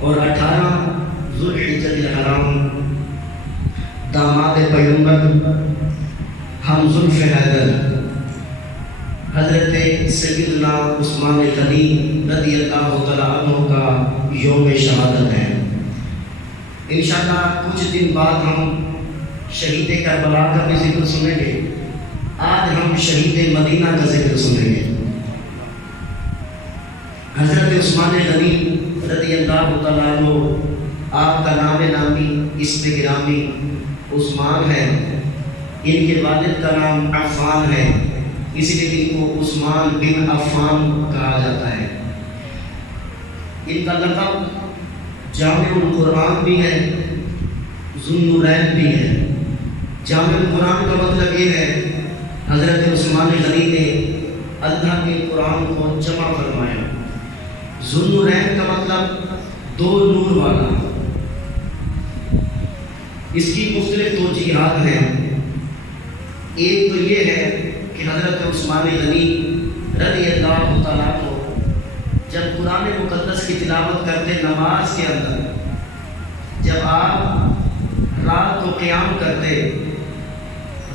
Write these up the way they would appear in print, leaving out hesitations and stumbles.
اور 18 ذوالحجہ الحرام داماد پیغمبر ہم زلف حیدر حضرت سیدنا عثمان غنی رضی اللہ تعالیٰ عنہ کا یوم شہادت ہے۔ انشاءاللہ کچھ دن بعد ہم شہید کربلا کا بھی ذکر سنیں گے۔ آج ہم شہید مدینہ کا ذکر سنیں گے۔ حضرت عثمان غنی رضی اللہ تعالیٰ عنہ، آپ کا نام نامی اسم گرامی عثمان ہے، ان کے والد کا نام عفان ہے، اسی لیے ان کو عثمان بن عفان کہا جاتا ہے۔ ان کا لقب جامع القرآن بھی ہے، ذو النورین بھی ہے۔ جامع القرآن کا مطلب یہ ہے حضرت عثمان غنی نے اللہ کے قرآن کو جمع فرمایا۔ ذو النورین کا مطلب دو نور والا۔ اس کی مختلف توجیہات ہیں۔ ایک تو یہ ہے کہ حضرت عثمان غنی رضی اللہ تعالیٰ کو جب قرآن مقدس کی تلاوت کرتے نماز کے اندر، جب آپ رات کو قیام کرتے،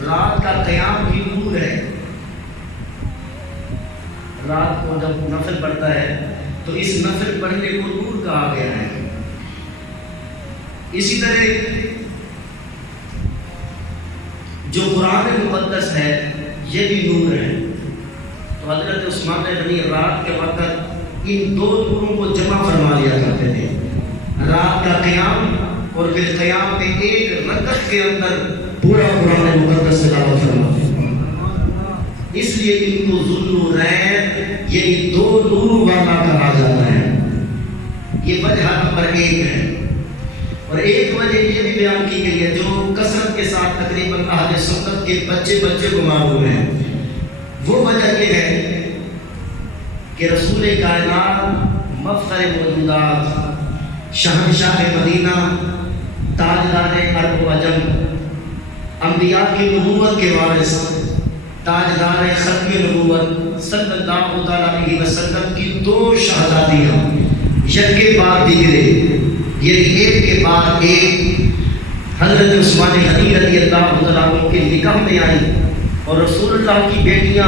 رات کا قیام بھی نور ہے۔ رات کو جب نفل پڑھتا ہے تو اس نفل پڑھنے کو نور کہا گیا ہے۔ اسی طرح جو قرآن مقدس ہے یہ بھی نور ہے۔ تو حضرت عثمان غنی رات کے وقت ان دو نوروں کو جمع فرما لیا کرتے تھے، رات کا قیام اور پھر قیام میں ایک رکعت کے اندر پورا قرآن مقدس تلاوت فرماتے تھے۔ اس لیے ان کو ذو النورین، یہ دو نور والا کہا جاتا ہے۔ یہ وجہ نمبر 1 ہے۔ اور ایک وجہ یہ بھی بیان کی گئی ہے جو کثرت کے ساتھ تقریباً اہل سنت کے بچے کو معلوم ہے۔ وہ وجہ یہ ہے کہ رسول کائنات، مفخر موجودات، شہنشاہ مدینہ، تاجدار عرب و عجم، انبیاء کی نبوت کے وارث، تاجدار ختم نبوت صلی اللہ علیہ وسلم کی 2 شہزادیاں یک کے بعد دیگرے، یعنی ایک کے بعد ایک حضرت عثمان غنی رضی اللہ تعالیٰ عنہ کے نکاح میں آئی، اور رسول اللہ کی بیٹیاں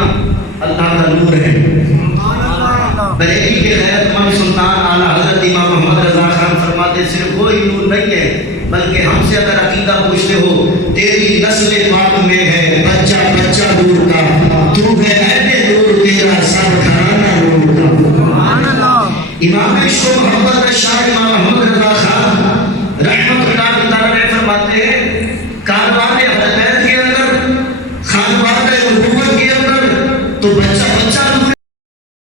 اللہ کا نور ہے۔ بریلی کے غیرت مند سلطان اعلیٰ حضرت امام محمد رضا خان فرماتے صرف وہی نور نہیں ہے بلکہ ہم سے اگر عقیدہ پوچھتے ہو، تیری نسل پاک میں ہے بچہ بچہ نور کا، تو ہے اہل نور، تیرا سب گھرانہ نور کا۔ امام عشق و محبت شاہ امام محمد رضا خان